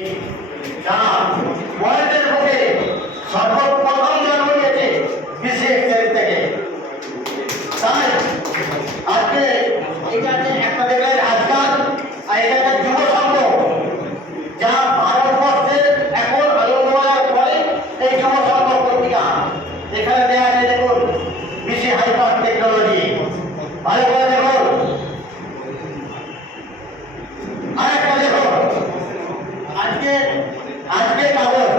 যারা ওয়ার্ল্ডের বুকে সর্বপ্রথম জন্ম নিয়েছে বিসিএক্সেল থেকে। তাই আজকে এটা যে একটা দেখলেন আজকাল এটা একটা যুব সংঘ যা ভারতবর্ষের এখন আনন্দময়ের পরে এই যুব সংঘ পত্রিকা এখানে দেওয়া আছে। দেখুন বিসি হাইপার টেকনোলজি ভালো করে দেখুন। আরেকটা দেখুন আজকে কাগজ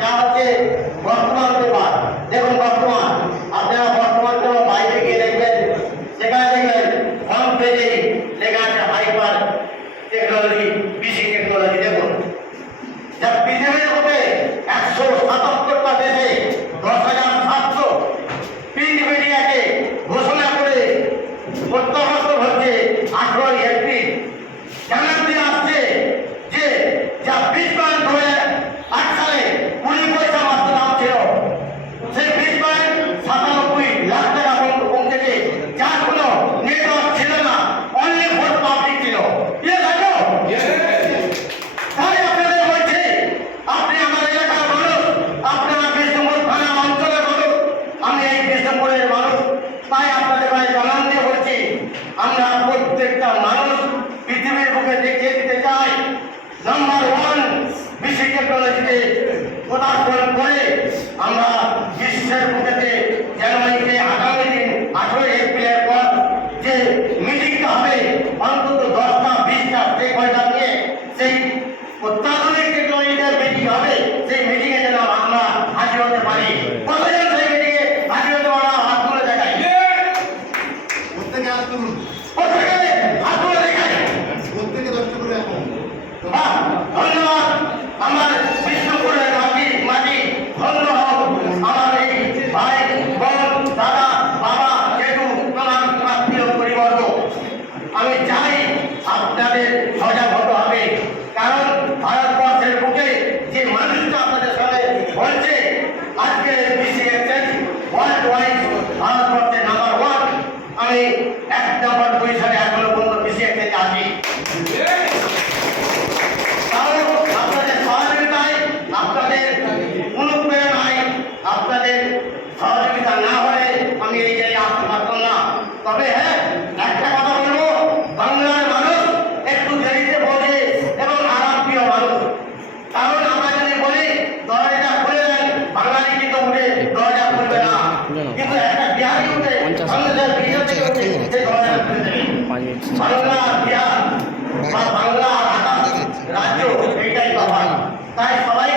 যা হচ্ছে বর্তমান পেপার। দেখুন বর্তমান, আপনারা বর্তমানটা বাইরে গিয়ে দেখবেন, সেখানে দেখবেন ফ্রন্ট পেজে লেখা আছে হাইপার টেকনোলজি, বিসি টেকনোলজি। দেখুন যা পৃথিবীর মধ্যে 177টা দেশে 10,700 প্রিন্ট মিডিয়াকে ঘোষণা করে প্রত্যাহত হচ্ছে 18 এপ্রিল জানান দিয়ে আসছে যে যা বিটকয়েন 2008 সালে 20 পয়সা মাত্র দাম ছিল, সেই বিটকয়েন 97 লাখ টাকা পৌঁছেছে, যার কোনো নেটওয়ার্ক ছিল না, অনলি ফর পাবলিক ছিল। তাই আপনাদের বলছি, আপনি আমার এলাকার মানুষ, আপনি আমার বিষ্ণুপুর থানা অঞ্চলের মানুষ, আমি এই বিষ্ণুপুরের মানুষ। তাই আপনাদের ভাই জানান দিয়ে বলছি, আমরা প্রত্যেকটা মানুষ পৃথিবীর বুকে দেখিয়ে দিতে চাই নাম্বার 1 বিসি টেকনোলজিতে পদার্পণ করে আমরা বিশ্বের বুকেতে জানুয়ারিতে আগামী দিন 18 এপ্রিলের পর যে মিটিংটা হবে অন্তত 10টা 20টা স্টেক হোল্ডার নিয়ে সেই অত্যাধুনিক টেকনোলজির মিটিং হবে। সেই মিটিংয়ে যেন আমরা হাজির হতে পারি। কতজন সেই মিটিংয়ে হাজির হতে পারা হাত তুলে দেখাই, প্রত্যেকে হাত তুলুন, প্রত্যেকে হাত তুলে দেখাই, প্রত্যেকে 10টা করে এখন। ধন্যবাদ আমার বিষ্ণুপুরের মাটি ধন্য হোক আমার এই ভাই বোন দাদা বাবা জেঠু নানান আত্মীয় পরিবর্গ। আমি চাই আপনাদের সজাগ হতে হবে, কারণ ভারতবর্ষের বুকে যে মানুষটা আপনাদের সাথে বলছে আজকে বিসিএক্সএল ওয়ার্ল্ড ওয়াইড ভারতবর্ষের নাম্বার 1, আমি 1 নম্বর পজিশনে এখনো পর্যন্ত বিসিএক্সএল আছি। আপনাদের সহযোগিতায়, আপনাদের অনুপ্রেরণায়, আপনাদের সহযোগিতা না হলে আমি এই জায়গায় আসতে পারতাম না। তবে হ্যাঁ, একটা কথা বলবো, বাংলার মানুষ একটু দেরিতে বোঝে এবং আরামপ্রিয় মানুষ। কারণ আমরা যদি বলি দরজা খুলে দেন, বাঙালি কিন্তু উঠে দরজা খুলবে না, কিন্তু একটা বিহারি উঠে বাংলাদেশের বিজেপি উঠে সেই দরজা খুলে দেবে। বাংলা বিহার বা বাংলা রাজ্য এইটাই তফাৎ। তাই সবাই